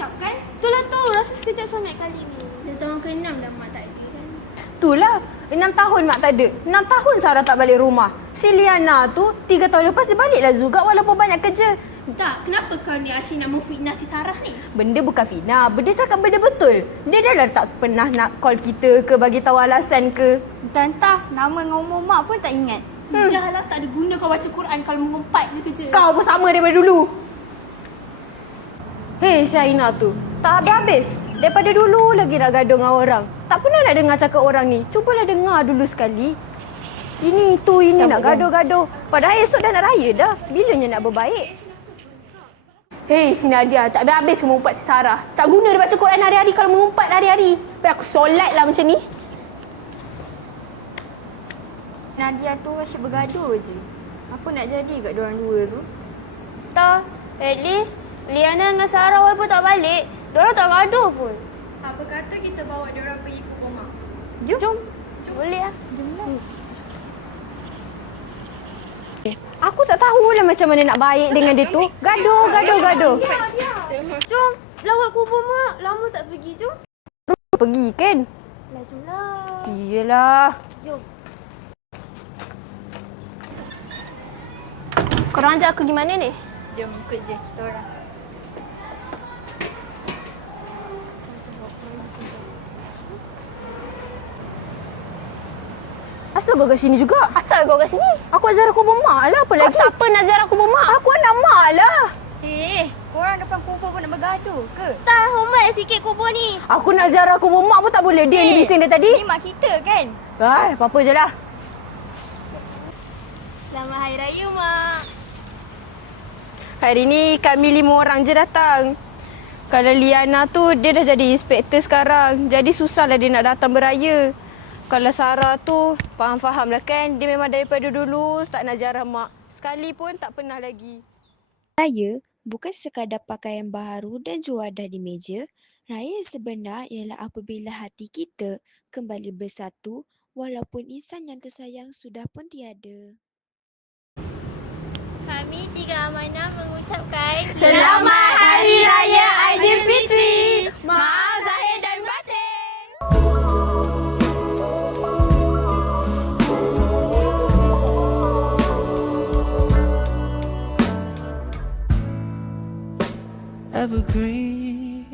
sekejap kan? Itulah tu, rasa sekejap sangat kali ni. Dah tahun ke-6 dah mak tak ada kan? Itulah, 6 tahun mak tak ada. 6 tahun Sarah tak balik rumah. Si Liana tu 3 tahun lepas dia baliklah juga walaupun banyak kerja. Tak, kenapa kau ni Asyik nak memfitnah si Sarah ni? Benda bukan fitnah, benda cakap benda betul. Dia dah tak pernah nak call kita ke bagi tahu alasan ke. Entah, nama dengan umur mak pun tak ingat. Dah lah, tak ada guna kau baca Quran kalau mengumpat je kerja. Kau pun sama daripada dulu. Hei Syaina tu, tak habis-habis. Daripada dulu lagi nak gaduh dengan orang. Tak pernah nak dengar cakap orang ni. Cubalah dengar dulu sekali. Ini nak gaduh-gaduh. Padahal esok dah nak raya dah. Bilanya nak berbaik? Hei si Nadia, tak habis-habis kamu mengumpat si Sarah. Tak guna dia baca Quran hari-hari kalau mengumpat hari-hari. Biar aku solat lah macam ni. Nadia tu asyik bergaduh je. Apa nak jadi kat diorang dua tu? Tak, at least Liana dengan Sarah walaupun tak balik, diorang tak gaduh pun. Apa kata kita bawa diorang pergi ke rumah? Jom. Boleh lah. Aku tak tahulah macam mana nak baik dengan dia tu. Gaduh. Jom, lawat kubur mak. Lama tak pergi, jom. Pergi kan? Lajulah. Iyalah. Jom. Korang ajak aku pergi mana ni? Jom ikut je kita orang. Asal kau kat sini juga? Asal kau kat sini? Aku ajar aku bermak lah. Apa lagi? Siapa nak ziarah kubur mak? Aku anak mak lah. Korang depan kubur pun nak bergaduh ke? Tak, hormat sikit kubur ni. Aku nak ziarah aku bermak pun tak boleh. Dia ni bising dia tadi. Ni mak kita kan? Apa-apa je lah. Selamat Hari Raya, Mak. Hari ni kami 5 orang je datang. Kalau Liana tu, dia dah jadi inspektor sekarang. Jadi susahlah dia nak datang beraya. Kalau Sarah tu, faham-faham lah kan. Dia memang daripada dulu tak nak ziarah mak. Sekali pun tak pernah lagi. Raya bukan sekadar pakaian baharu dan juadah di meja. Raya sebenar ialah apabila hati kita kembali bersatu walaupun insan yang tersayang sudah pun tiada. Kami tiga amanah mengucapkan Selamat Hari Raya Aidilfitri. Maaf zahir dan batin. Evergreen.